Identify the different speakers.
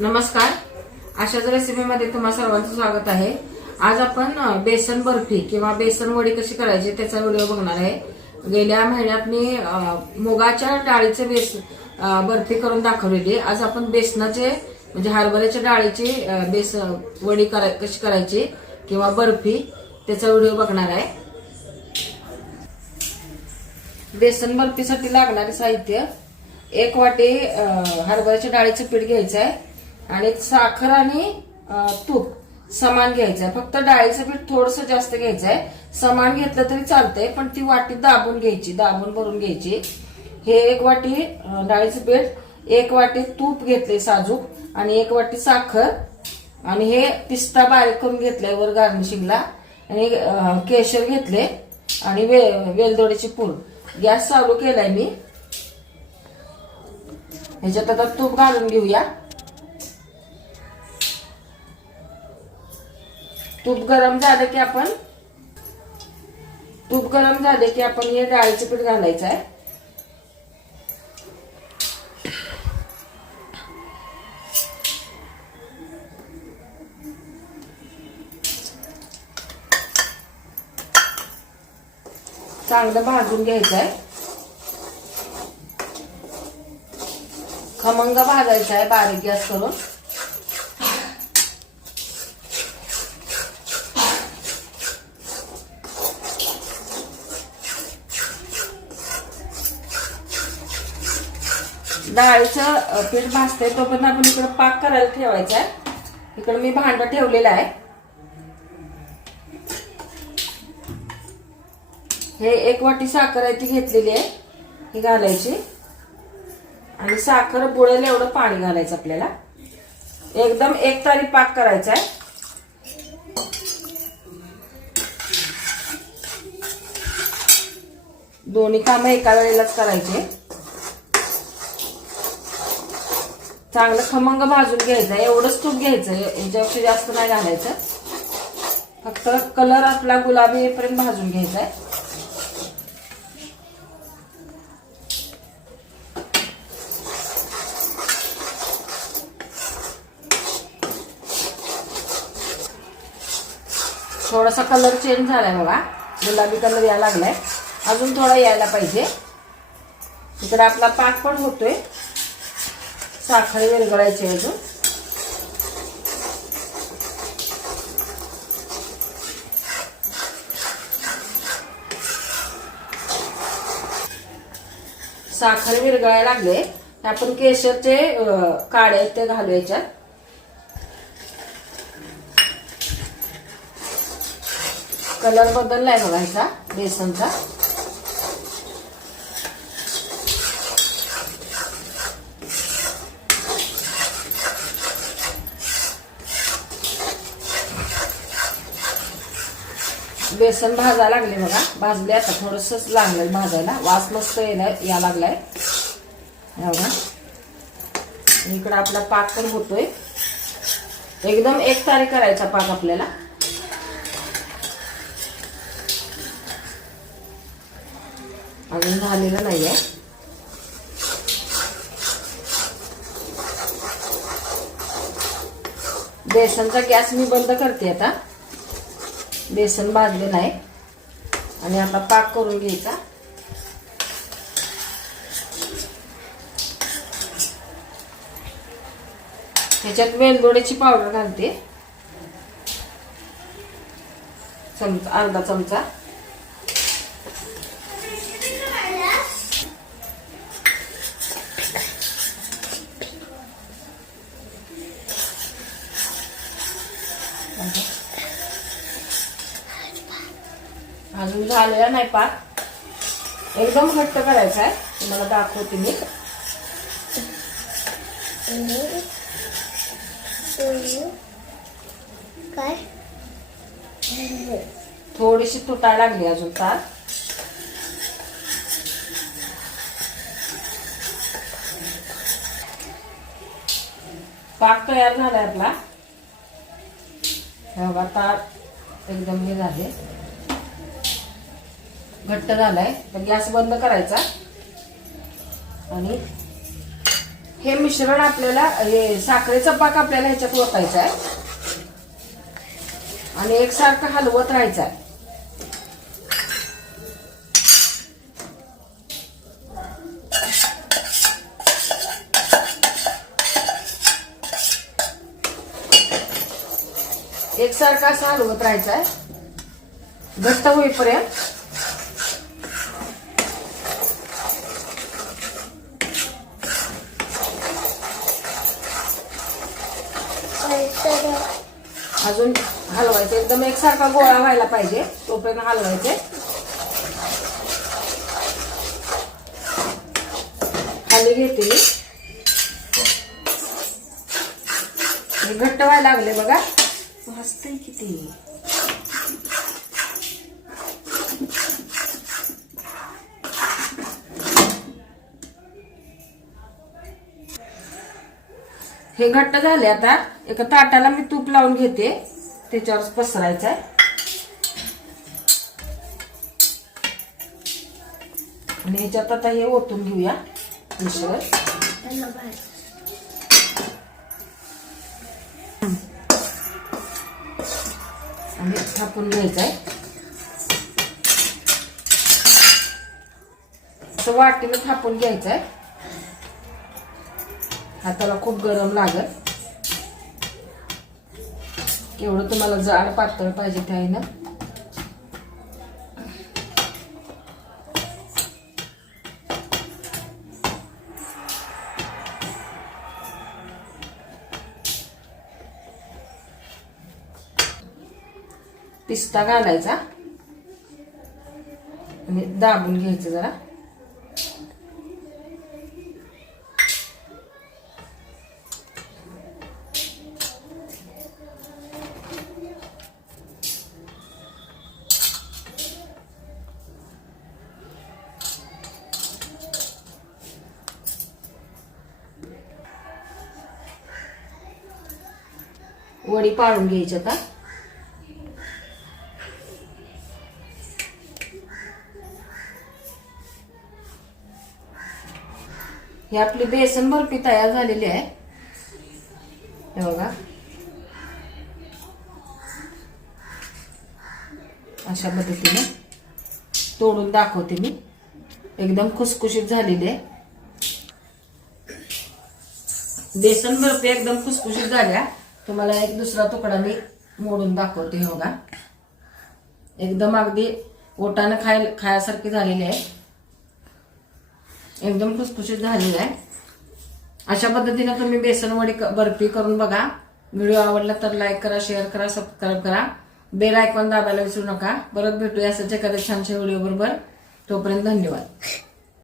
Speaker 1: नमस्कार. अशाच रेसिपीमध्ये तुम्हा सर्वांचं स्वागत आहे. आज आपण बेसन बर्फी किंवा बेसन वडी कशी करायची त्याचा व्हिडिओ बघणार आहे. गेल्या महिन्यात मी मुगाच्या डाळीचे बेस बर्फी करून दाखवलेली. आज आपण बेसनाचे म्हणजे हरभऱ्याच्या डाळीची बेस वडी कराय कशी करायची किंवा बर्फी त्याचा व्हिडिओ बघणार आहे. बेसन बर्फीसाठी लागणारे साहित्य एक वाटी हरभऱ्याच्या डाळीचं पीठ घ्यायचं आहे. आणि साखर आणि तूप समान घ्यायचं आहे फक्त डाळीचं पीठ थोडस जास्त घ्यायचं आहे समान घेतलं तरी चालतंय पण ती वाटी दाबून घ्यायची दाबून भरून घ्यायची. हे एक वाटी डाळीचं पीठ एक वाटी तूप घेतले साजूक आणि एक वाटी साखर आणि हे पिस्ता बारीक करून घेतलाय वर गार्निशिंगला. आणि केशर घेतले आणि वे वेलदोडीची पूड. गॅस चालू केलाय मी. ह्याच्यात आता तूप घालून घेऊया. तूप गरम झालं की आपण तूप गरम झाले की आपण हे डाळीचं पीठ घालायचं आहे. चांगलं भाजून घ्यायचं आहे. खमंग भाजायचा आहे बारीक गॅस करून. डाळीचं अ, पीठ भाजतंय तोपर्यंत आपण इकडं पाक करायला ठेवायचा आहे. इकडं मी भांड ठेवलेलं आहे. हे एक वाटी साखर आहे ती घेतलेली आहे ही घालायची. आणि साखर बुडेल एवढं पाणी घालायचं आपल्याला. एकदम एक तारी पाक करायचा आहे. दोन्ही कामं एका वेळेलाच करायचे. चांगलं खमंग भाजून घ्यायचं एवढंच तूप घ्यायचं याच्यापेक्षा जास्त नाही घालायचं. फक्त कलर आपला गुलाबी येईपर्यंत भाजून घ्यायचा आहे. थोडासा कलर चेंज झालाय बघा. गुलाबी कलर यायला लागलाय. अजून थोडा यायला पाहिजे. इकडे आपला पाक पण होतोय. साखर विरघळायची अजून. साखर विरघळायला लागले. आपण केशरचे काळे आहेत ते घालू याच्यात. कलर बदललाय बघा ह्याचा बेसनचा. बेसन भाजा लागले बघा. भाजले आता थोडस लागलंय भाजायला. वास मस्त यायला या लागलाय. बघा. इकडं आपला पाक पण होतोय. एकदम एक तारी करायचा पाक आपल्याला. अजून झालेलं नाहीये. बेसनचा गॅस मी बंद करते आता. बेसन भाजलेलं आहे आणि आता पाक करून घ्यायचा. त्याच्यात वेलदोड्याची पावडर घालते. चमचा अर्धा चमचा. अजून झालेला नाही पाक. एकदम घट्ट करायचा आहे. तुम्हाला दाखवते मी.
Speaker 2: काय
Speaker 1: थोडीशी तुटाय लागली अजून ताक पाक तयार झालाय आपला. बघा एकदम हे झाले. घट्ट झालाय. तर गॅस बंद करायचा. आणि हे मिश्रण आपल्याला हे साखरेचा पाक आपल्याला ह्याच्यात ओतायचा आहे. आणि एकसारखं हलवत राहायचं आहे. एकसारखं असं हलवत राहायचं आहे. घट्ट होईपर्यंत अजून हलवायचं. एकदम एकसारखा गोळा व्हायला पाहिजे तोपर्यंत हलवायचे. खाली घेते मी घट्ट व्हायला लागले बघा. मस्त किती? हे घट्ट झाले आता. एका ताटाला मी तूप लावून घेते. त्याच्यावर पसरायचं आहे आणि ह्याच्यात आता हे ओतून घेऊया. मिश्रण. आणि थापून घ्यायचं आहे असं वाटीनं थापून घ्यायचं आहे हाताला खूप गरम लागत एवढं तुम्हाला जाड पातळ पाहिजे ते आहे ना पिस्ता घालायचा. आणि दाबून घ्यायचं जरा. वडी पाळून घ्यायच्या का ही आपली बेसन बर्फी तयार झालेली आहे. हे बघा. अशा पद्धतीने तोडून दाखवते मी. एकदम खुसखुशीत झालेली आहे. बेसन बर्फी एकदम खुसखुशीत झाल्या. तुम्हाला एक दुसरा तुकडा मी मोडून दाखवते हो बघा. एकदम अगदी ओटानं खाय खायासारखी झालेली आहे. एकदम खुसखुशीत झालेली आहे. अशा पद्धतीनं तुम्ही बेसन वडी क- बर्फी करून बघा. व्हिडिओ आवडला तर लाईक करा शेअर करा सबस्क्राईब करा. बेल आयकॉन दाबायला विसरू नका. परत भेटूया असंच एखाद्या छानशा व्हिडिओ बरोबर. तोपर्यंत धन्यवाद.